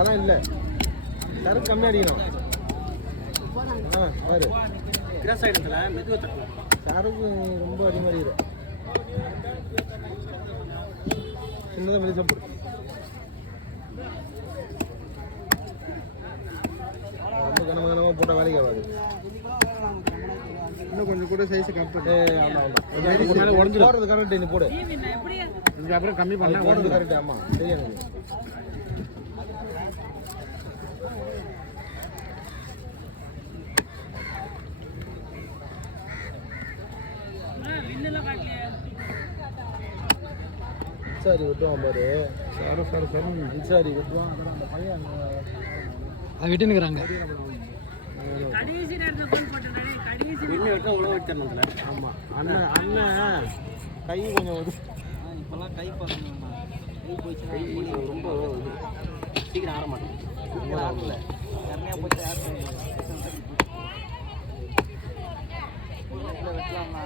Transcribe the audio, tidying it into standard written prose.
பலம் இல்லை, சரக்கு கம்மியாக அடிக்கணும். பாரு கிராஸ் ஆகிடுதுல மெதுவாக தட்டலாம். சரக்கு ரொம்ப அதிகமாக அடிக்கிறேன். சின்னதாக மெலிசா போடு. ரொம்ப கனமாக போட்டால் வேலைக்கு ஆகாது. இன்னும் கொஞ்சம் கூட சைஸ் கம்ப்ளீட். ஆமாம் உடஞ்சி போடுறது கரெக்டு. நீ போடு, இதுக்கப்புறம் கம்மி பண்ண போடுறது கரெக்டு. ஆமாம் தெரியும். சரி விட்டுவான் பாரு. சரி விட்டுவான். அந்த பையன் அதை விட்டுனுக்குறாங்க. ஆமாம் அண்ணன் அண்ணன் கை கொஞ்சம் ஒரு இப்போல்லாம் கை பாருங்க, கை போயிடுச்சுன்னா ரொம்ப சீக்கிரம் ஆற மாட்டேன். சீக்கிரம் ஆகல யாருமே போச்சு வெட்டலாமா?